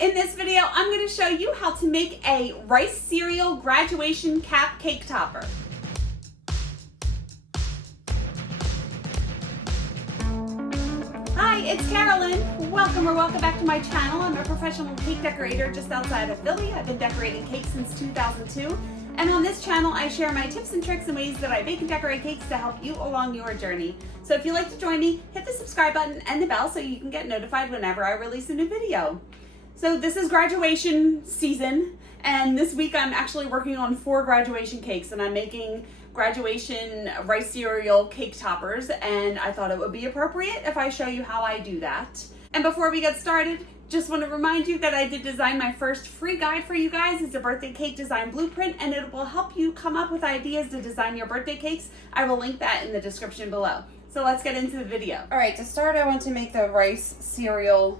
In this video, I'm going to show you how to make a rice cereal graduation cap cake topper. Hi, it's Karolyn. Welcome back to my channel. I'm a professional cake decorator just outside of Philly. I've been decorating cakes since 2002. And on this channel, I share my tips and tricks and ways that I bake and decorate cakes to help you along your journey. So if you'd like to join me, hit the subscribe button and the bell so you can get notified whenever I release a new video. So this is graduation season, and this week I'm actually working on 4 graduation cakes, and I'm making graduation rice cereal cake toppers, and I thought it would be appropriate if I show you how I do that. And before we get started, just want to remind you that I did design my first free guide for you guys. It's a birthday cake design blueprint, and it will help you come up with ideas to design your birthday cakes. I will link that in the description below. So let's get into the video. All right, to start, I want to make the rice cereal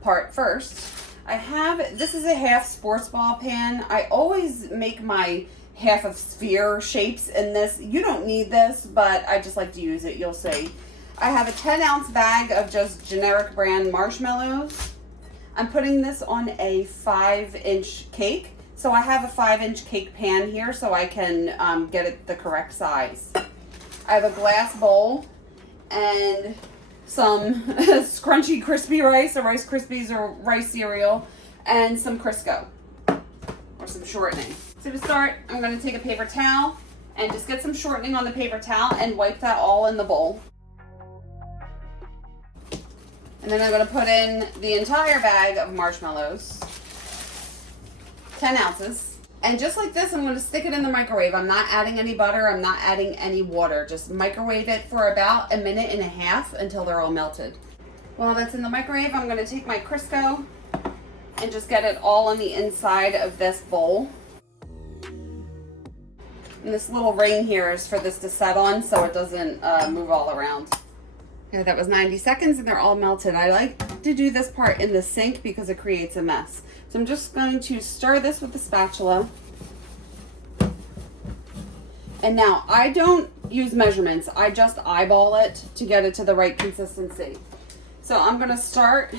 part first. This is a half sports ball pan. I always make my half of sphere shapes in this. You don't need this, but I just like to use it, you'll see. I have a 10-ounce bag of just generic brand marshmallows. I'm putting this on a 5-inch cake. So I have a 5-inch cake pan here so I can get it the correct size. I have a glass bowl and some scrunchy crispy rice, or Rice Krispies or rice cereal, and some Crisco, or some shortening. So to start, I'm going to take a paper towel and just get some shortening on the paper towel and wipe that all in the bowl. And then I'm going to put in the entire bag of marshmallows, 10 ounces. And just like this, I'm going to stick it in the microwave. I'm not adding any butter. I'm not adding any water. Just microwave it for about 1.5 minutes until they're all melted. While that's in the microwave, I'm going to take my Crisco and just get it all on the inside of this bowl. And this little ring here is for this to set on so it doesn't move all around. Yeah, that was 90 seconds and they're all melted. I like to do this part in the sink because it creates a mess. So I'm just going to stir this with the spatula. And now I don't use measurements. I just eyeball it to get it to the right consistency. So I'm going to start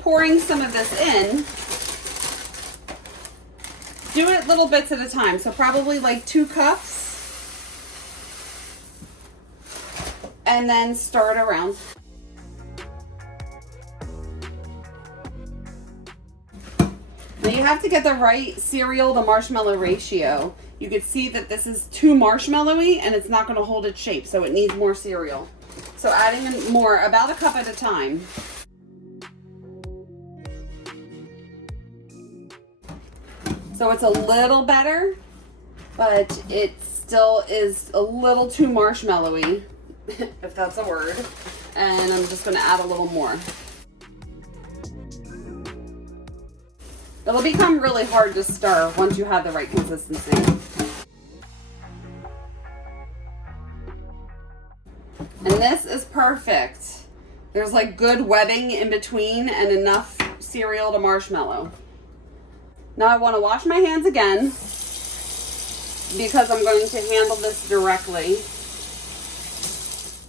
pouring some of this in. Do it little bits at a time. So probably like 2 cups. And then stir it around. Now you have to get the right cereal to marshmallow ratio. You can see that this is too marshmallowy and it's not going to hold its shape, so it needs more cereal. So adding in more, about 1 cup at a time. So it's a little better, but it still is a little too marshmallowy, if that's a word. And I'm just going to add a little more. It'll become really hard to stir once you have the right consistency. And this is perfect. There's like good webbing in between and enough cereal to marshmallow. Now I want to wash my hands again because I'm going to handle this directly.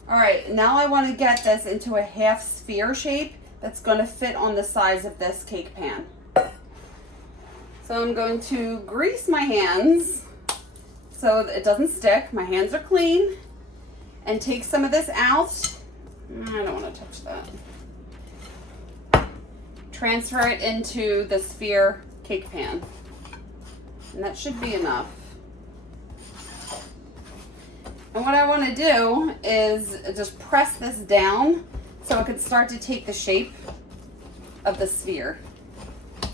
All right, now I want to get this into a half sphere shape that's going to fit on the size of this cake pan. So I'm going to grease my hands so that it doesn't stick. My hands are clean. And take some of this out. I don't want to touch that. Transfer it into the sphere cake pan. And that should be enough. And what I want to do is just press this down so it can start to take the shape of the sphere.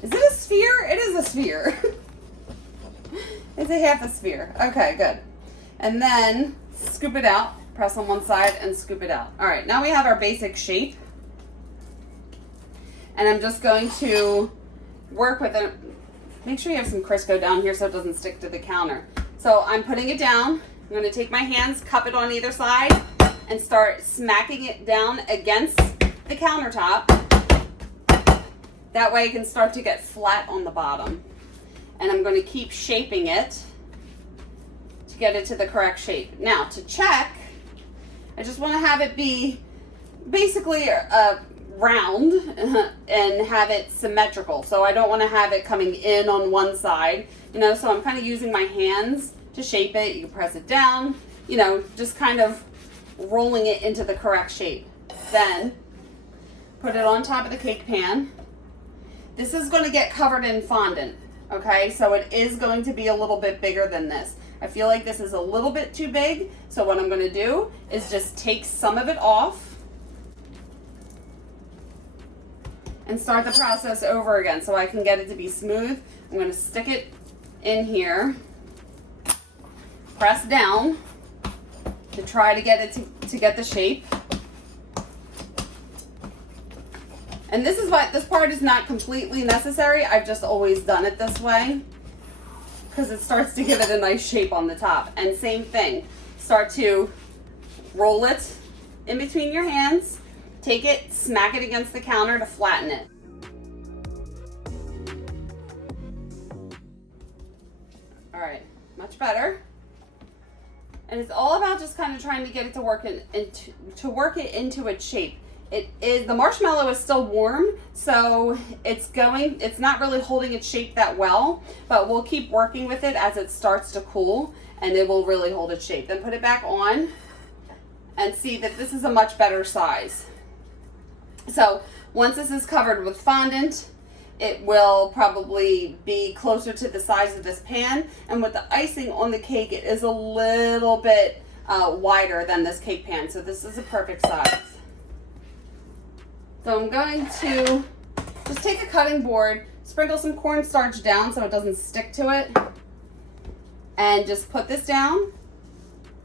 Is it a sphere? It is a sphere. It's a half a sphere. Okay, good. And then scoop it out. Press on one side and scoop it out. All right, now we have our basic shape. And I'm just going to work with it. Make sure you have some Crisco down here so it doesn't stick to the counter. So I'm putting it down. I'm going to take my hands, cup it on either side, and start smacking it down against the countertop. That way it can start to get flat on the bottom. And I'm going to keep shaping it to get it to the correct shape. Now, to check, I just want to have it be basically round and have it symmetrical. So I don't want to have it coming in on one side, you know, so I'm kind of using my hands to shape it. You can press it down, you know, just kind of rolling it into the correct shape. Then put it on top of the cake pan. This is going to get covered in fondant, okay? So it is going to be a little bit bigger than this. I feel like this is a little bit too big, so what I'm going to do is just take some of it off and start the process over again so I can get it to be smooth. I'm going to stick it in here, press down to try to get it to get the shape. And this is why this part is not completely necessary. I've just always done it this way because it starts to give it a nice shape on the top. And same thing, start to roll it in between your hands, take it, smack it against the counter to flatten it. All right, much better. And it's all about just kind of trying to get it to work it into its shape. The marshmallow is still warm, so it's not really holding its shape that well, but we'll keep working with it as it starts to cool and it will really hold its shape. Then put it back on and see that this is a much better size. So once this is covered with fondant, it will probably be closer to the size of this pan, and with the icing on the cake, it is a little bit wider than this cake pan, so this is a perfect size. So I'm going to just take a cutting board, sprinkle some cornstarch down so it doesn't stick to it, and just put this down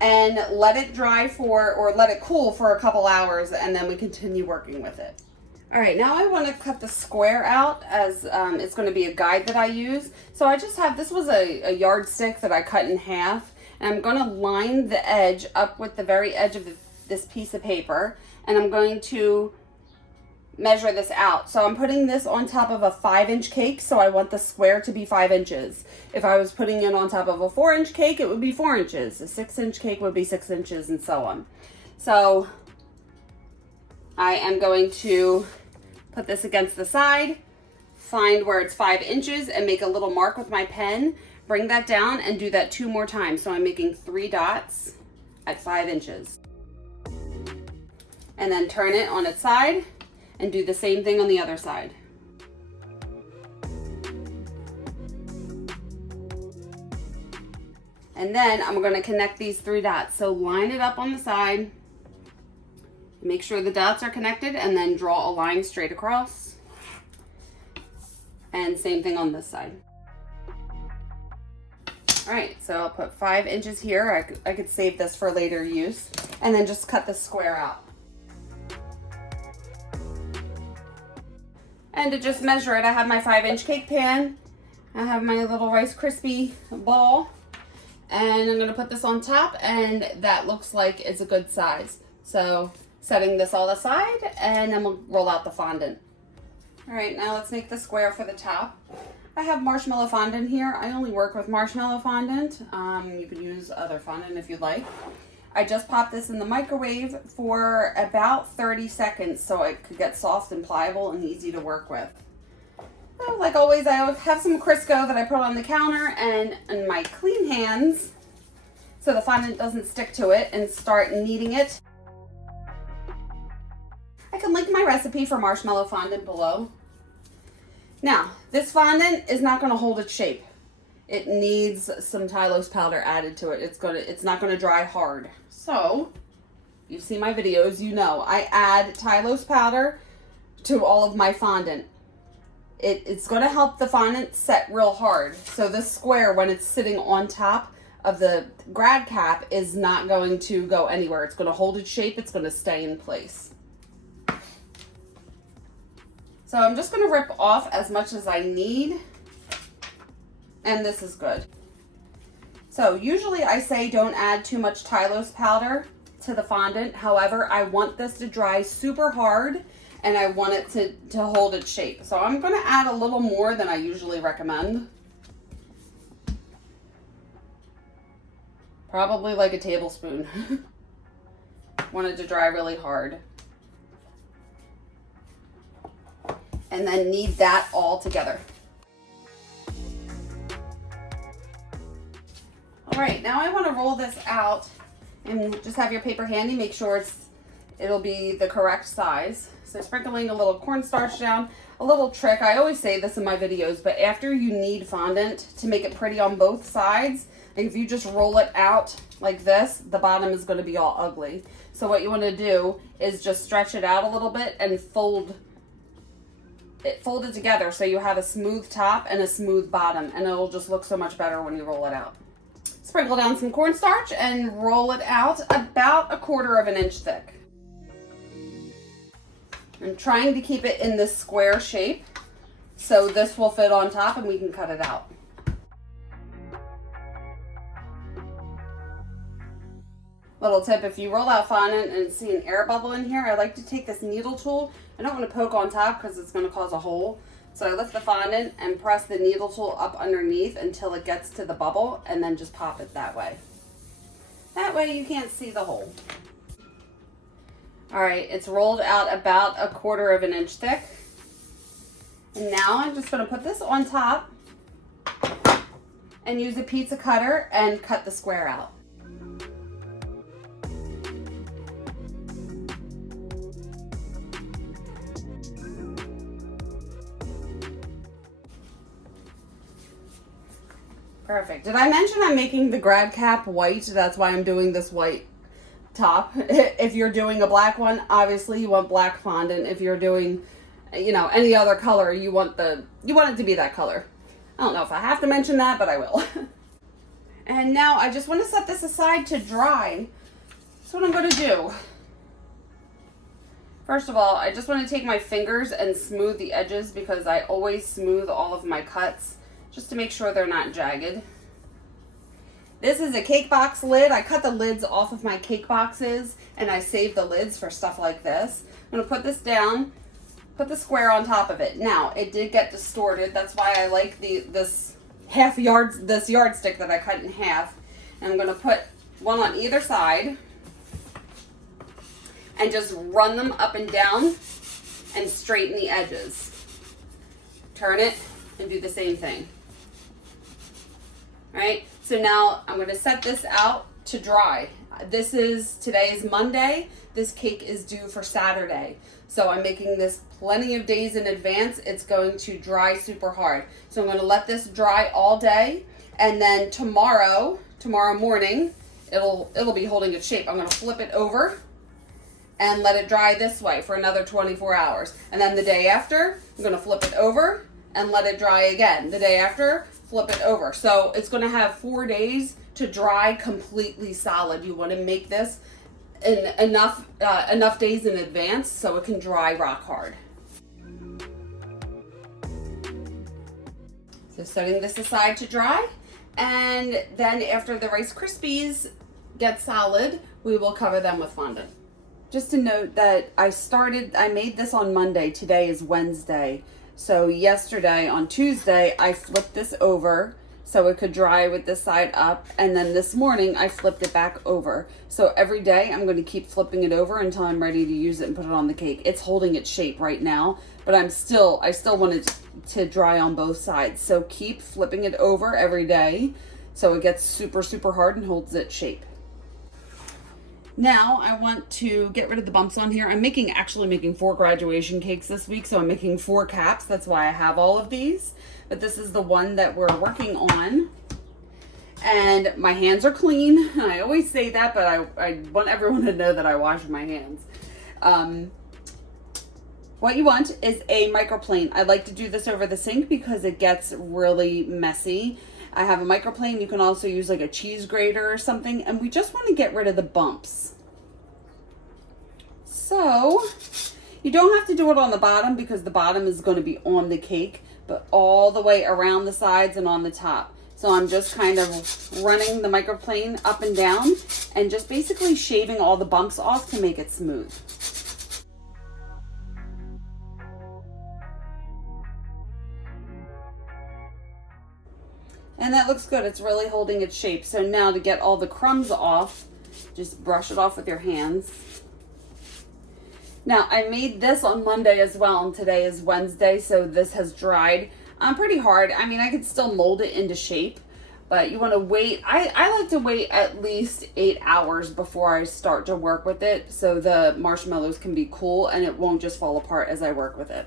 and let it dry or let it cool for a couple hours, and then we continue working with it. All right, now I want to cut the square out as it's going to be a guide that I use. So I just have, this was a yardstick that I cut in half, and I'm going to line the edge up with the very edge of this piece of paper, and I'm going to measure this out. So I'm putting this on top of a 5-inch cake, so I want the square to be 5 inches. If I was putting it on top of a 4-inch cake, it would be 4 inches. A 6-inch cake would be 6 inches, and so on. So I am going to put this against the side, find where it's 5 inches, and make a little mark with my pen. Bring that down and do that 2 more times. So I'm making 3 dots at 5 inches. And then turn it on its side and do the same thing on the other side. And then I'm going to connect these 3 dots. So line it up on the side, make sure the dots are connected, and then draw a line straight across. And same thing on this side. All right, so I'll put 5 inches here. I could save this for later use, and then just cut the square out. And to just measure it, I have my 5-inch cake pan. I have my little Rice Krispie ball, and I'm going to put this on top, and that looks like it's a good size. So setting this all aside, and then we'll roll out the fondant. All right, now let's make the square for the top. I have marshmallow fondant here. I only work with marshmallow fondant. You could use other fondant if you'd like. I just popped this in the microwave for about 30 seconds so it could get soft and pliable and easy to work with. So, like always, I have some Crisco that I put on the counter and in my clean hands so the fondant doesn't stick to it, and start kneading it. I can link my recipe for marshmallow fondant below. Now, this fondant is not going to hold its shape. It needs some Tylose powder added to it. It's not going to dry hard. So, you've seen my videos, you know, I add Tylose powder to all of my fondant. It's going to help the fondant set real hard. So this square, when it's sitting on top of the grad cap, is not going to go anywhere. It's going to hold its shape. It's going to stay in place. So I'm just going to rip off as much as I need. And this is good. So usually I say don't add too much Tylose powder to the fondant. However, I want this to dry super hard and I want it to hold its shape. So I'm going to add a little more than I usually recommend. Probably like a tablespoon. Want it to dry really hard. and then knead that all together. All right, now I want to roll this out, and just have your paper handy. Make sure it'll be the correct size. So sprinkling a little cornstarch down. A little trick, I always say this in my videos, but after you knead fondant to make it pretty on both sides, like if you just roll it out like this, the bottom is going to be all ugly. So what you want to do is just stretch it out a little bit and fold it together so you have a smooth top and a smooth bottom, and it'll just look so much better when you roll it out. Sprinkle down some cornstarch and roll it out about 1/4 of an inch thick. I'm trying to keep it in this square shape so this will fit on top and we can cut it out. Little tip, if you roll out fondant and see an air bubble in here, I like to take this needle tool. I don't want to poke on top because it's going to cause a hole. So I lift the fondant and press the needle tool up underneath until it gets to the bubble, and then just pop it that way. That way you can't see the hole. All right, it's rolled out about 1/4 of an inch thick. And now I'm just going to put this on top and use a pizza cutter and cut the square out. Perfect. Did I mention I'm making the grab cap white? That's why I'm doing this white top. If you're doing a black one, obviously you want black fondant. If you're doing, you know, any other color, you want it to be that color. I don't know if I have to mention that, but I will. And now I just want to set this aside to dry. That's what I'm going to do. First of all, I just want to take my fingers and smooth the edges because I always smooth all of my cuts just to make sure they're not jagged. This is a cake box lid. I cut the lids off of my cake boxes and I save the lids for stuff like this. I'm gonna put this down, put the square on top of it. Now, it did get distorted. That's why I like this yardstick that I cut in half. And I'm gonna put one on either side and just run them up and down and straighten the edges. Turn it and do the same thing. All right, so now I'm going to set this out to dry. Today is Monday. This cake is due for Saturday. So I'm making this plenty of days in advance. It's going to dry super hard. So I'm going to let this dry all day, and then tomorrow morning, it'll be holding its shape. I'm going to flip it over and let it dry this way for another 24 hours. And then the day after, I'm going to flip it over and let it dry again. The day after, flip it over. So it's going to have 4 days to dry completely solid. You want to make this in enough days in advance so it can dry rock hard. So setting this aside to dry, and then after the Rice Krispies get solid, we will cover them with fondant. Just to note that I made this on Monday. Today is Wednesday. So yesterday, on Tuesday, I flipped this over so it could dry with this side up. And then this morning, I flipped it back over. So every day, I'm going to keep flipping it over until I'm ready to use it and put it on the cake. It's holding its shape right now, but I still want it to dry on both sides. So keep flipping it over every day so it gets super, super hard and holds its shape. Now I want to get rid of the bumps on here. I'm actually making 4 graduation cakes this week, so I'm making 4 caps. That's why I have all of these. But this is the one that we're working on. And my hands are clean. I always say that, but I want everyone to know that I wash my hands. What you want is a microplane. I like to do this over the sink because it gets really messy. I have a microplane. You can also use like a cheese grater or something. And we just want to get rid of the bumps. So you don't have to do it on the bottom because the bottom is going to be on the cake, but all the way around the sides and on the top. So I'm just kind of running the microplane up and down and just basically shaving all the bumps off to make it smooth. And that looks good. It's really holding its shape. So now to get all the crumbs off, just brush it off with your hands. Now, I made this on Monday as well, and today is Wednesday, so this has dried pretty hard. I mean, I could still mold it into shape, but you want to wait. I like to wait at least 8 hours before I start to work with it, so the marshmallows can be cool and it won't just fall apart as I work with it.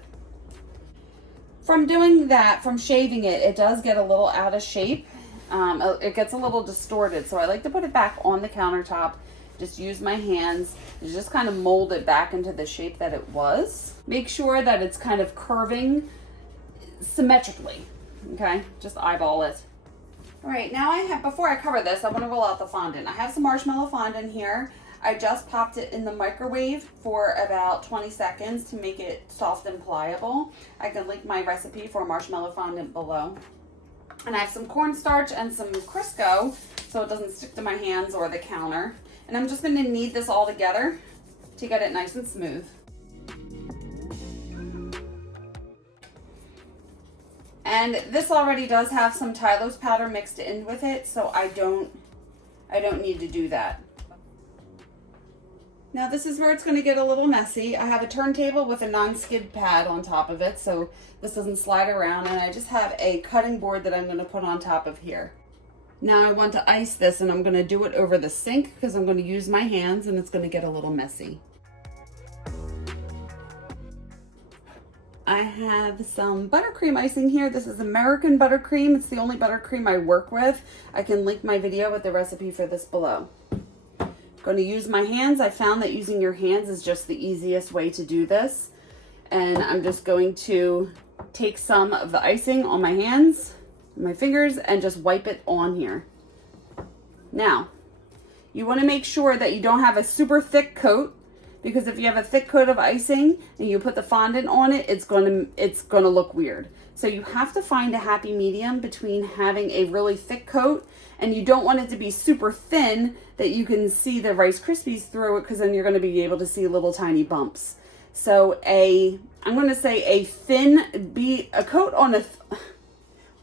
From doing that, from shaving it, it does get a little out of shape. It gets a little distorted, so I like to put it back on the countertop. Just use my hands to just kind of mold it back into the shape that it was. Make sure that it's kind of curving symmetrically, okay? Just eyeball it. All right, now before I cover this, I want to roll out the fondant. I have some marshmallow fondant here. I just popped it in the microwave for about 20 seconds to make it soft and pliable. I can link my recipe for marshmallow fondant below. And I have some cornstarch and some Crisco so it doesn't stick to my hands or the counter. And I'm just going to knead this all together to get it nice and smooth. And this already does have some Tylose powder mixed in with it, so I don't need to do that. Now this is where it's going to get a little messy. I have a turntable with a non-skid pad on top of it, so this doesn't slide around, and I just have a cutting board that I'm going to put on top of here. Now I want to ice this, and I'm going to do it over the sink because I'm going to use my hands and it's going to get a little messy. I have some buttercream icing here. This is American buttercream. It's the only buttercream I work with. I can link my video with the recipe for this below. I'm going to use my hands. I found that using your hands is just the easiest way to do this. And I'm just going to take some of the icing on my hands, my fingers, and just wipe it on here. Now, you want to make sure that you don't have a super thick coat, because if you have a thick coat of icing and you put the fondant on it, it's going to look weird. So you have to find a happy medium between having a really thick coat, and you don't want it to be super thin that you can see the Rice Krispies through it, because then you're going to be able to see little tiny bumps. So I'm going to say a coat on a,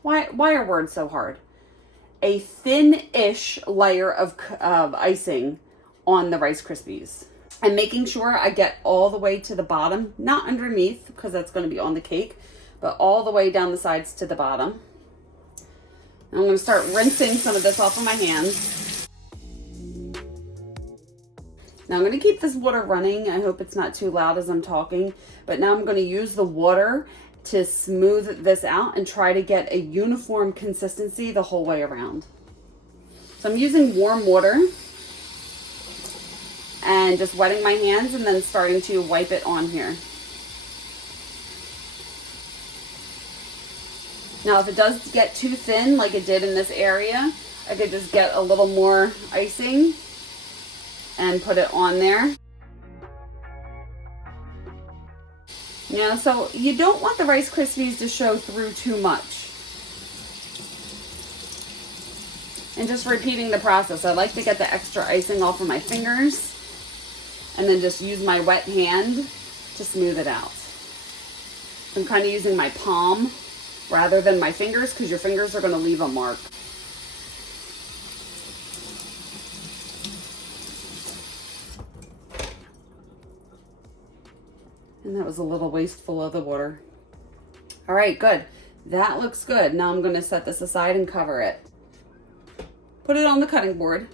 why are words so hard? A thin-ish layer of icing on the Rice Krispies. I'm making sure I get all the way to the bottom, not underneath because that's going to be on the cake, but all the way down the sides to the bottom. And I'm going to start rinsing some of this off of my hands. Now I'm going to keep this water running. I hope it's not too loud as I'm talking, but now I'm going to use the water to smooth this out and try to get a uniform consistency the whole way around. So I'm using warm water and just wetting my hands and then starting to wipe it on here. Now if it does get too thin like it did in this area, I could just get a little more icing and put it on there. Now, so you don't want the Rice Krispies to show through too much. And just repeating the process. I like to get the extra icing off of my fingers and then just use my wet hand to smooth it out. I'm kind of using my palm rather than my fingers because your fingers are going to leave a mark. And that was a little wasteful of the water. All right, good. That looks good. Now I'm going to set this aside and cover it. Put it on the cutting board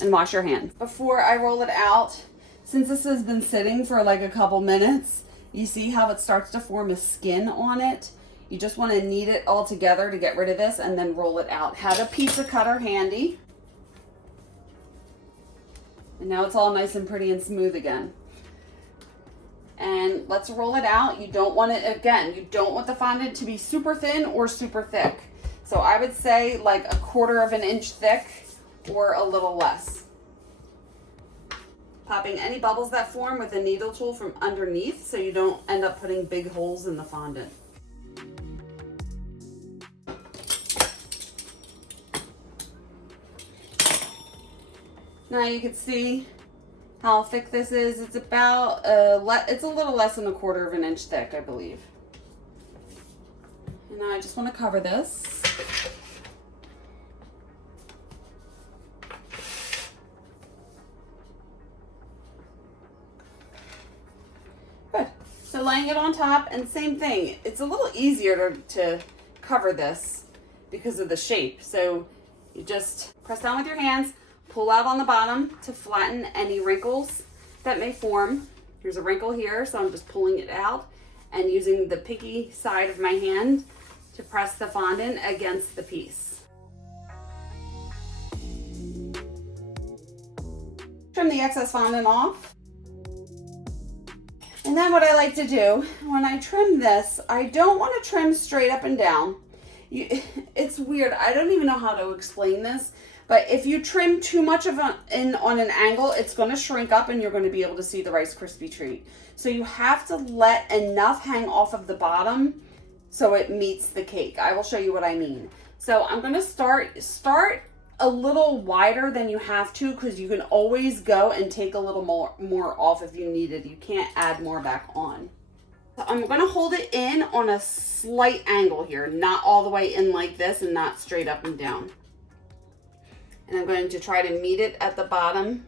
and wash your hands. Before I roll it out, since this has been sitting for like a couple minutes, you see how it starts to form a skin on it? You just want to knead it all together to get rid of this and then roll it out. Have a pizza cutter handy. And now it's all nice and pretty and smooth again. And let's roll it out. You don't want it, again, you don't want the fondant to be super thin or super thick. So I would say like 1/4 of an inch thick or a little less. Popping any bubbles that form with a needle tool from underneath so you don't end up putting big holes in the fondant. Now you can see how thick this is. It's about, it's a little less than 1/4 of an inch thick, I believe. And now I just want to cover this. it on top, and same thing. It's a little easier to cover this because of the shape. So you just press down with your hands, pull out on the bottom to flatten any wrinkles that may form. Here's a wrinkle here, so I'm just pulling it out and using the pinky side of my hand to press the fondant against the piece. Trim the excess fondant off. And then what I like to do, when I trim this, I don't want to trim straight up and down. It's weird, I don't even know how to explain this, but if you trim too much on an angle, it's going to shrink up and you're going to be able to see the Rice Krispie treat. So you have to let enough hang off of the bottom so it meets the cake. I will show you what I mean. So I'm going to start a little wider than you have to, because you can always go and take a little more off if you needed. You can't add more back on. So I'm going to hold it in on a slight angle here, not all the way in like this and not straight up and down. And I'm going to try to meet it at the bottom.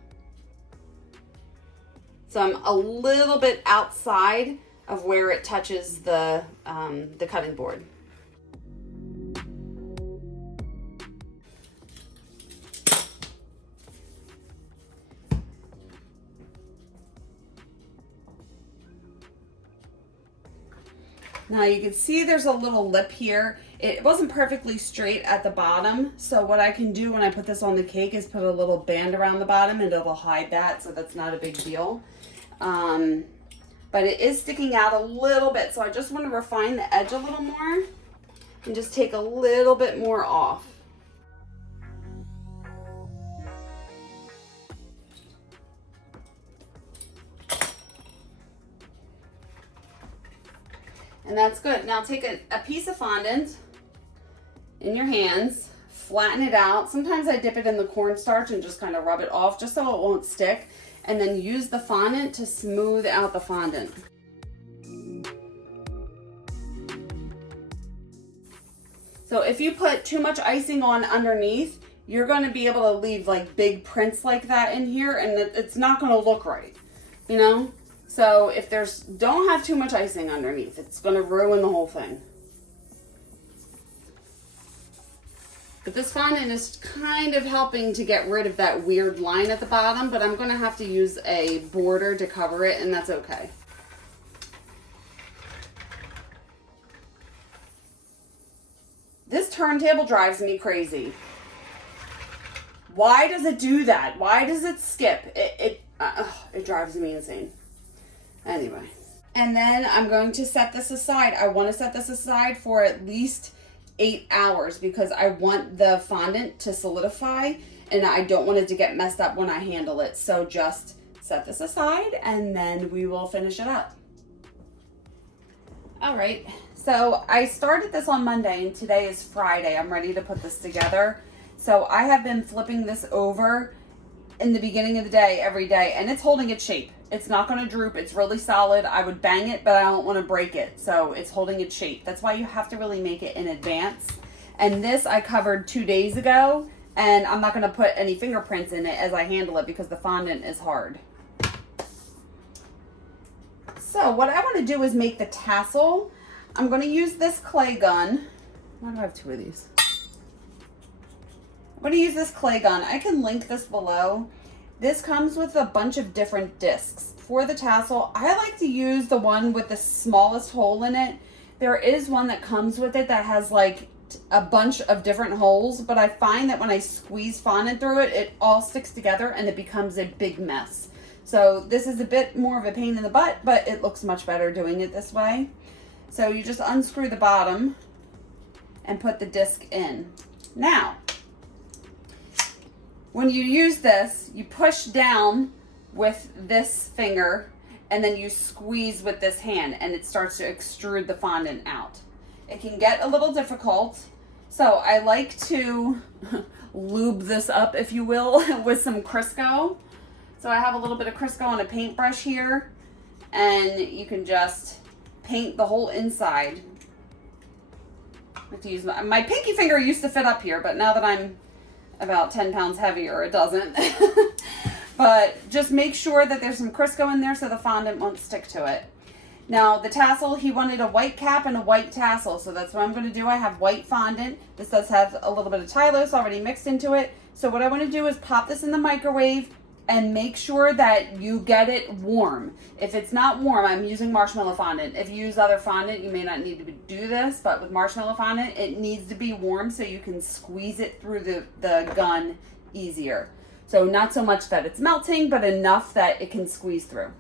So I'm a little bit outside of where it touches the cutting board. Now you can see there's a little lip here. It wasn't perfectly straight at the bottom, so what I can do when I put this on the cake is put a little band around the bottom and it'll hide that, so that's not a big deal. But it is sticking out a little bit, so I just want to refine the edge a little more and just take a little bit more off. And that's good. Now take a piece of fondant in your hands, flatten it out. Sometimes I dip it in the cornstarch and just kind of rub it off just so it won't stick. And then use the fondant to smooth out the fondant. So if you put too much icing on underneath, you're going to be able to leave like big prints like that in here, and it's not going to look right, you know? So if don't have too much icing underneath, it's going to ruin the whole thing. But this fondant is kind of helping to get rid of that weird line at the bottom, but I'm going to have to use a border to cover it, and that's okay. This turntable drives me crazy. Why does it do that? Why does it skip? It drives me insane. Anyway, and then I'm going to set this aside. I want to set this aside for at least 8 hours because I want the fondant to solidify and I don't want it to get messed up when I handle it. So just set this aside and then we will finish it up. All right, so I started this on Monday and today is Friday. I'm ready to put this together. So I have been flipping this over in the beginning of the day every day, and it's holding its shape. It's not going to droop. It's really solid. I would bang it, but I don't want to break it. So it's holding its shape. That's why you have to really make it in advance. And this I covered 2 days ago, and I'm not going to put any fingerprints in it as I handle it because the fondant is hard. So what I want to do is make the tassel. I'm going to use this clay gun. Why do I have 2 of these? I'm going to use this clay gun. I can link this below. This comes with a bunch of different discs. For the tassel, I like to use the one with the smallest hole in it. There is one that comes with it that has like a bunch of different holes, but I find that when I squeeze fondant through it, it all sticks together and it becomes a big mess. So this is a bit more of a pain in the butt, but it looks much better doing it this way. So you just unscrew the bottom and put the disc in. Now, when you use this, you push down with this finger and then you squeeze with this hand and it starts to extrude the fondant out. It can get a little difficult, so I like to lube this up, if you will, with some Crisco. So I have a little bit of Crisco on a paintbrush here, and you can just paint the whole inside. I have to use my pinky finger used to fit up here, but now that I'm about 10 pounds heavier, it doesn't. But just make sure that there's some Crisco in there so the fondant won't stick to it. Now the tassel, he wanted a white cap and a white tassel, so that's what I'm going to do. I have white fondant. This does have a little bit of Tylose already mixed into it. So what I want to do is pop this in the microwave and make sure that you get it warm. If it's not warm, I'm using marshmallow fondant. If you use other fondant, you may not need to do this, but with marshmallow fondant, it needs to be warm so you can squeeze it through the gun easier. So not so much that it's melting, but enough that it can squeeze through.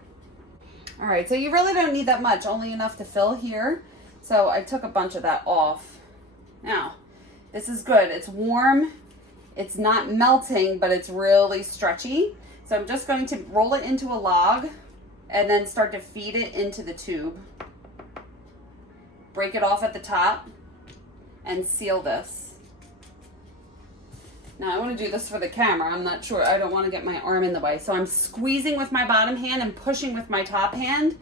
All right, so you really don't need that much, only enough to fill here. So I took a bunch of that off. Now, this is good. It's warm. It's not melting, but it's really stretchy. So I'm just going to roll it into a log and then start to feed it into the tube. Break it off at the top and seal this. Now I want to do this for the camera. I'm not sure. I don't want to get my arm in the way. So I'm squeezing with my bottom hand and pushing with my top hand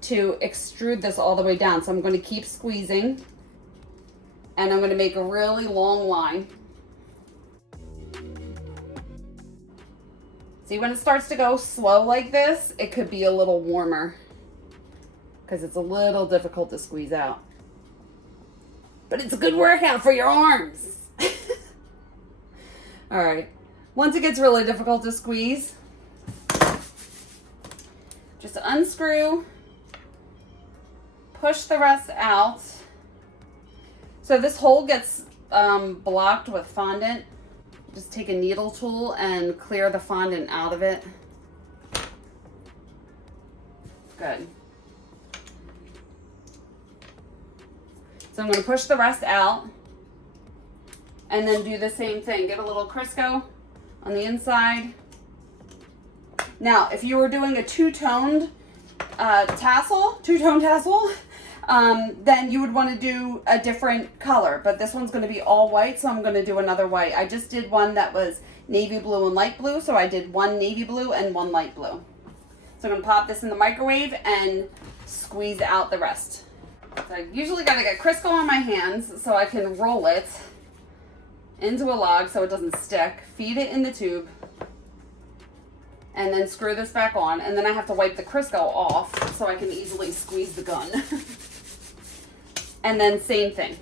to extrude this all the way down. So I'm going to keep squeezing and I'm going to make a really long line. See, when it starts to go slow like this, it could be a little warmer because it's a little difficult to squeeze out. But it's a good workout for your arms. All right, once it gets really difficult to squeeze, just unscrew, push the rest out. So this hole gets blocked with fondant. Just take a needle tool and clear the fondant out of it. Good. So I'm going to push the rest out. And then do the same thing. Get a little Crisco on the inside. Now, if you were doing a two-toned tassel, then you would want to do a different color. But this one's going to be all white, so I'm going to do another white. I just did one that was navy blue and light blue, so I did one navy blue and one light blue. So I'm going to pop this in the microwave and squeeze out the rest. So I usually got to get Crisco on my hands so I can roll it into a log so it doesn't stick, feed it in the tube, and then screw this back on, and then I have to wipe the Crisco off so I can easily squeeze the gun. And then same thing.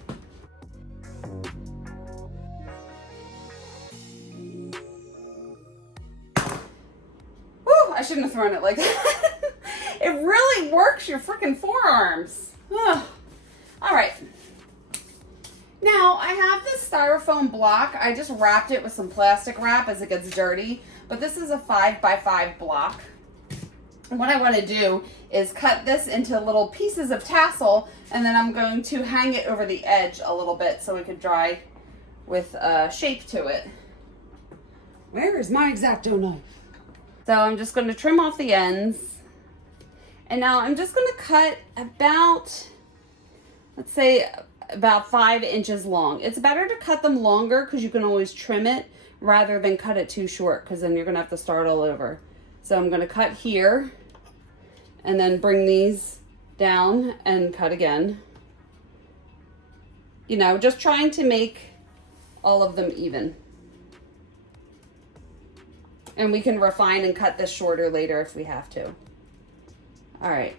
Whew, I shouldn't have thrown it like that. It really works your freaking forearms. Ugh. All right. Now, I have this styrofoam block. I just wrapped it with some plastic wrap as it gets dirty, but this is a 5x5 block. And what I want to do is cut this into little pieces of tassel, and then I'm going to hang it over the edge a little bit so it could dry with shape to it. Where is my X-Acto knife? So I'm just going to trim off the ends. And now I'm just going to cut about, let's say, about 5 inches long. It's better to cut them longer because you can always trim it rather than cut it too short, because then you're going to have to start all over. So I'm going to cut here and then bring these down and cut again. You know, just trying to make all of them even. And we can refine and cut this shorter later if we have to. All right.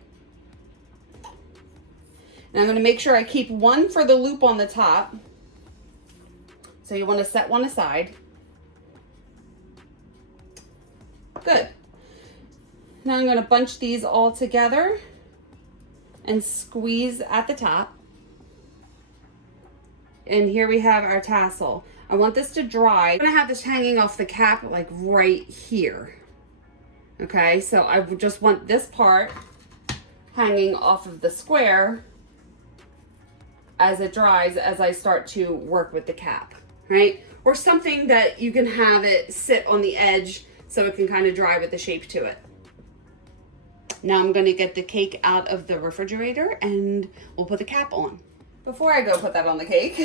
And I'm going to make sure I keep one for the loop on the top. So you want to set one aside. Good. Now I'm going to bunch these all together and squeeze at the top. And here we have our tassel. I want this to dry. I'm going to have this hanging off the cap like right here. Okay, so I just want this part hanging off of the square as it dries, as I start to work with the cap, right? Or something that you can have it sit on the edge so it can kind of dry with the shape to it. Now I'm going to get the cake out of the refrigerator and we'll put the cap on. Before I go put that on the cake,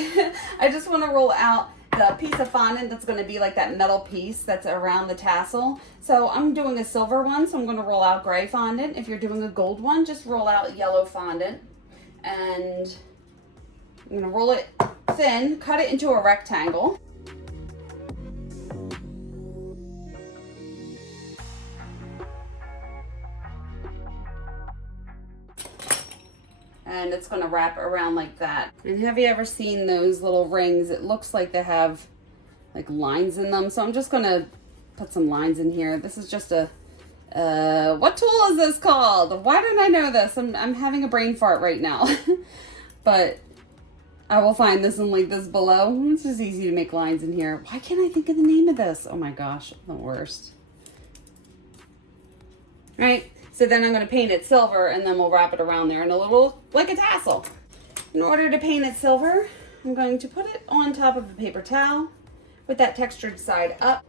I just want to roll out the piece of fondant that's going to be like that metal piece that's around the tassel. So I'm doing a silver one, so I'm going to roll out gray fondant. If you're doing a gold one, just roll out yellow fondant. And I'm going to roll it thin, cut it into a rectangle. and it's going to wrap around like that. And have you ever seen those little rings? It looks like they have like lines in them. So I'm just going to put some lines in here. This is just a, what tool is this called? Why didn't I know this? I'm having a brain fart right now. But I will find this and link this below. It's just easy to make lines in here. Why can't I think of the name of this? Oh my gosh, the worst. All right, so then I'm going to paint it silver, and then we'll wrap it around there in a little, like a tassel. In order to paint it silver, I'm going to put it on top of a paper towel with that textured side up.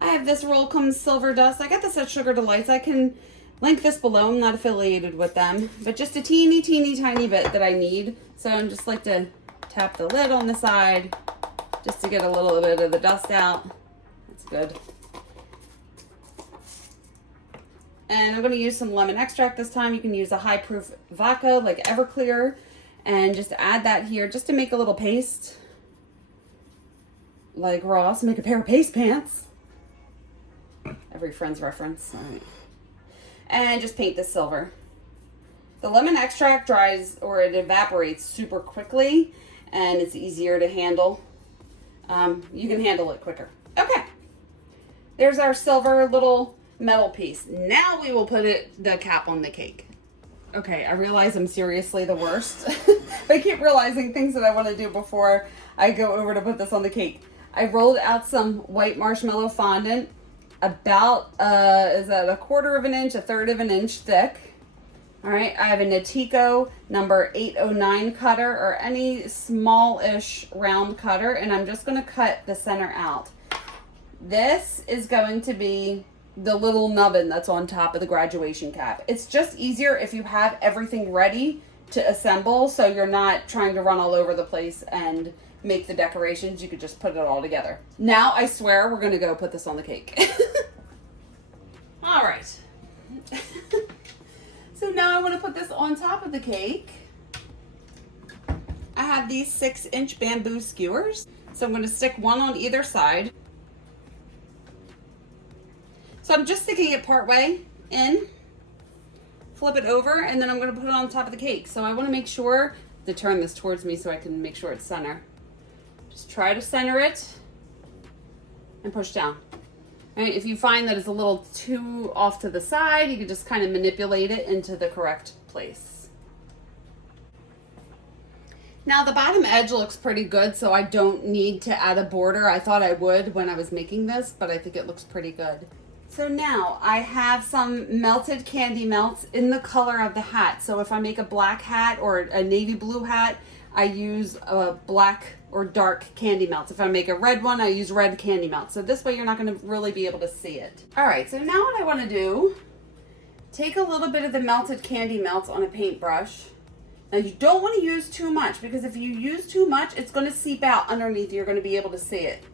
I have this Rollcom Silver Dust. I got this at Sugar Delights. I can link this below. I'm not affiliated with them, but just a teeny tiny bit that I need. So I'm just like to tap the lid on the side just to get a little bit of the dust out. That's good. And I'm going to use some lemon extract this time. You can use a high proof vodka like Everclear, and just add that here just to make a little paste like Ross, make a pair of paste pants. Every Friends reference. All right. And just paint this silver. The lemon extract dries, or it evaporates super quickly, and it's easier to handle. You can handle it quicker. Okay, there's our silver little metal piece. Now we will put the cap on the cake. Okay, I realize I'm seriously the worst. I keep realizing things that I want to do before I go over to put this on the cake. I rolled out some white marshmallow fondant, about, is that a 1/4 of an inch, a 1/3 of an inch thick. All right, I have a Natiko number 809 cutter, or any small-ish round cutter, and I'm just going to cut the center out. This is going to be the little nubbin that's on top of the graduation cap. It's just easier if you have everything ready to assemble, so you're not trying to run all over the place and make the decorations. You could just put it all together. Now I swear we're going to go put this on the cake. All right. So now I want to put this on top of the cake. I have these 6-inch bamboo skewers. So I'm going to stick one on either side. So I'm just sticking it part way in, flip it over, and then I'm going to put it on top of the cake. So I want to make sure to turn this towards me so I can make sure it's center. Just try to center it and push down. All right, if you find that it's a little too off to the side, you can just kind of manipulate it into the correct place. Now the bottom edge looks pretty good, so I don't need to add a border. I thought I would when I was making this, but I think it looks pretty good. So now I have some melted candy melts in the color of the hat. So if I make a black hat or a navy blue hat, I use a black or dark candy melts. If I make a red one, I use red candy melts. So this way you're not going to really be able to see it. All right, so now what I want to do, take a little bit of the melted candy melts on a paintbrush. Now you don't want to use too much, because if you use too much, it's going to seep out underneath. You're going to be able to see it.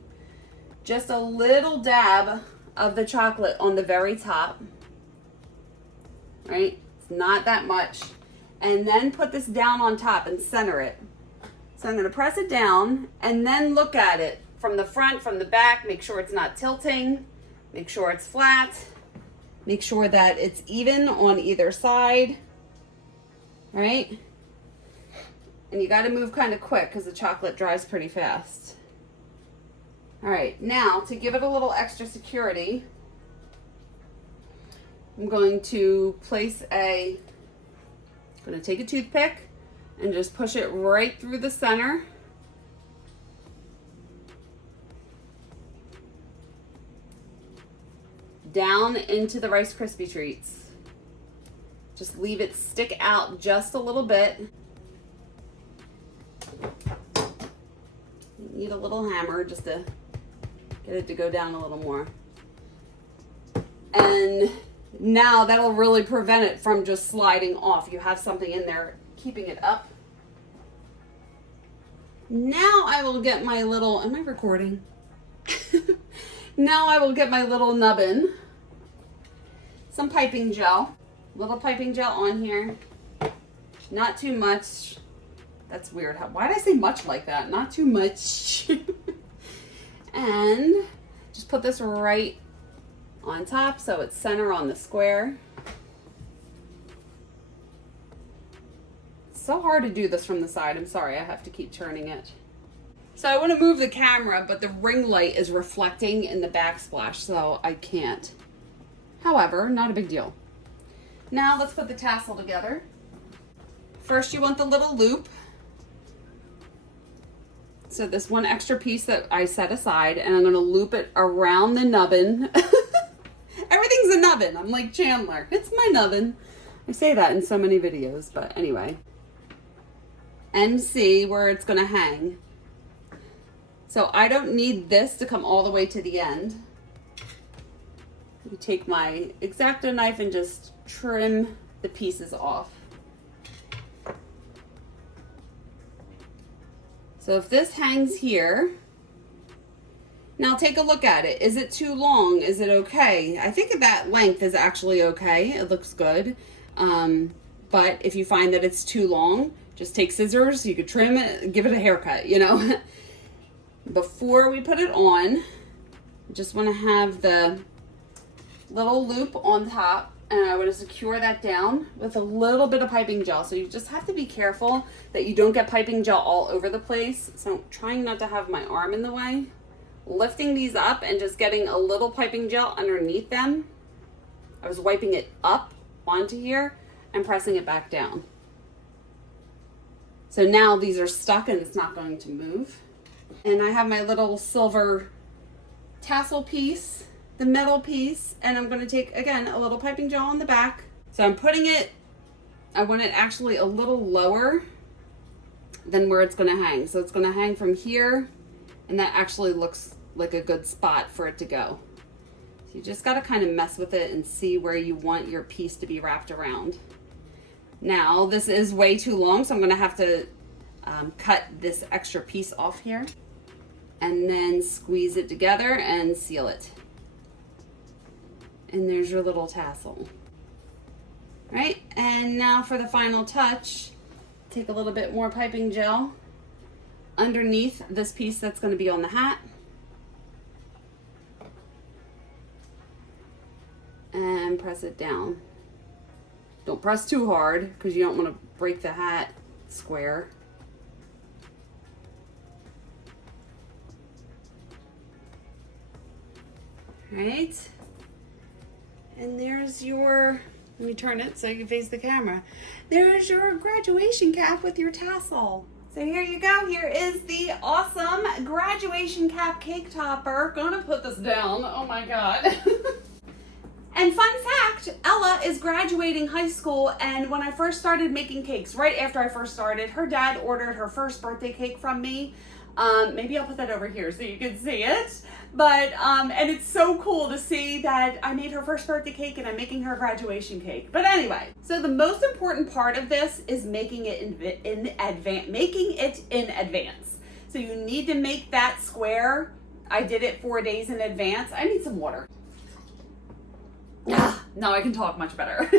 Just a little dab of the chocolate on the very top. Right? It's not that much. And then put this down on top and center it. So I'm going to press it down and then look at it from the front, from the back. Make sure it's not tilting. Make sure it's flat. Make sure that it's even on either side. Right? And you got to move kind of quick because the chocolate dries pretty fast. All right, now to give it a little extra security, I'm going to take a toothpick and just push it right through the center. Down into the Rice Krispie treats. Just leave it stick out just a little bit. You need a little hammer just to get it to go down a little more. And now that'll really prevent it from just sliding off. You have something in there keeping it up. Now I will get my little, am I recording? Now I will get my little nubbin. Some piping gel. Little piping gel on here. Not too much. That's weird. Why did I say much like that? Not too much. And just put this right on top so it's center on the square. so hard to do this from the side. I'm sorry, I have to keep turning it. So I want to move the camera, but the ring light is reflecting in the backsplash, so I can't. However, not a big deal. Now let's put the tassel together. First, you want the little loop. So this one extra piece that I set aside, and I'm going to loop it around the nubbin. Everything's a nubbin. I'm like Chandler. It's my nubbin. I say that in so many videos, but anyway. And see where it's going to hang. So I don't need this to come all the way to the end. You take my X-Acto knife and just trim the pieces off. So if this hangs here, now take a look at it. Is it too long? Is it okay? I think that length is actually okay. It looks good. But if you find that it's too long, just take scissors. You could trim it, give it a haircut, you know. Before we put it on, just want to have the little loop on top, and I want to secure that down with a little bit of piping gel. So you just have to be careful that you don't get piping gel all over the place. So I'm trying not to have my arm in the way. Lifting these up and just getting a little piping gel underneath them. I was wiping it up onto here and pressing it back down. So now these are stuck and it's not going to move. And I have my little silver tassel piece, the metal piece, and I'm going to take, again, a little piping gel on the back. So I'm putting it, I want it actually a little lower than where it's going to hang. So it's going to hang from here, and that actually looks like a good spot for it to go. So you just got to kind of mess with it and see where you want your piece to be wrapped around. Now, this is way too long, so I'm going to have to cut this extra piece off here and then squeeze it together and seal it. And there's your little tassel. Right? And now for the final touch, take a little bit more piping gel underneath this piece that's going to be on the hat. And press it down. Don't press too hard because you don't want to break the hat square. Right? And there's your, let me turn it so you can face the camera. There's your graduation cap with your tassel. So here you go. Here is the awesome graduation cap cake topper. Gonna put this down. Oh my God. And fun fact, Ella is graduating high school, and when I first started making cakes, right after I first started, her dad ordered her first birthday cake from me. Maybe I'll put that over here so you can see it. But, and it's so cool to see that I made her first birthday cake and I'm making her graduation cake. But anyway, so the most important part of this is making it in advance. So you need to make that square. I did it 4 days in advance. I need some water. Now I can talk much better.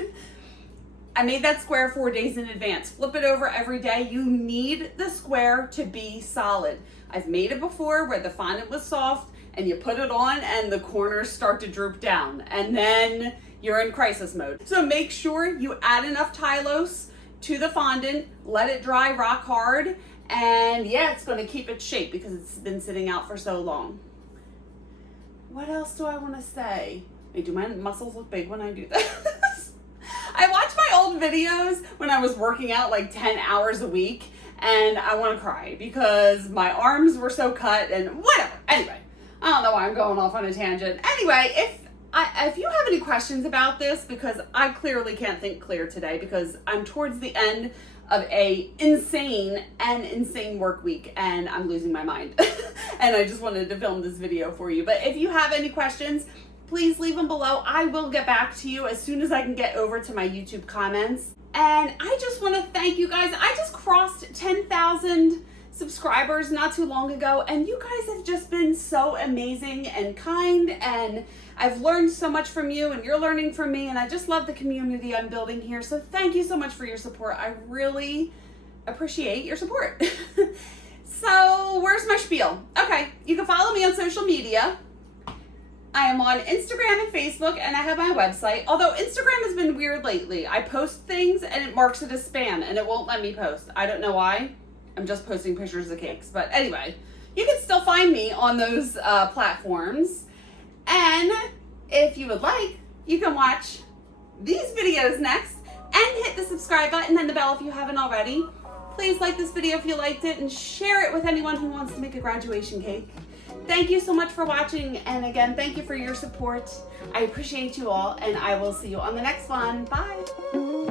I made that square 4 days in advance. Flip it over every day. You need the square to be solid. I've made it before where the fondant was soft and you put it on and the corners start to droop down and then you're in crisis mode. So make sure you add enough Tylose to the fondant, let it dry rock hard, and yeah, it's going to keep its shape because it's been sitting out for so long. What else do I want to say? Wait, do my muscles look big when I do this? I watch my old videos when I was working out like 10 hours a week and I want to cry because my arms were so cut and whatever. Anyway, I don't know why I'm going off on a tangent. Anyway, if you have any questions about this, because I clearly can't think clear today because I'm towards the end of a insane work week and I'm losing my mind. And I just wanted to film this video for you. But if you have any questions, please leave them below. I will get back to you as soon as I can get over to my YouTube comments. And I just want to thank you guys. I just crossed 10,000 subscribers not too long ago, and you guys have just been so amazing and kind, and I've learned so much from you and you're learning from me, and I just love the community I'm building here. So thank you so much for your support. I really appreciate your support. So where's my spiel? Okay, you can follow me on social media. I am on Instagram and Facebook, and I have my website. Although Instagram has been weird lately. I post things and it marks it as spam and it won't let me post. I don't know why. I'm just posting pictures of cakes. But anyway, you can still find me on those platforms. And if you would like, you can watch these videos next and hit the subscribe button and the bell if you haven't already. Please like this video if you liked it and share it with anyone who wants to make a graduation cake. Thank you so much for watching, and again, thank you for your support. I appreciate you all, and I will see you on the next one. Bye.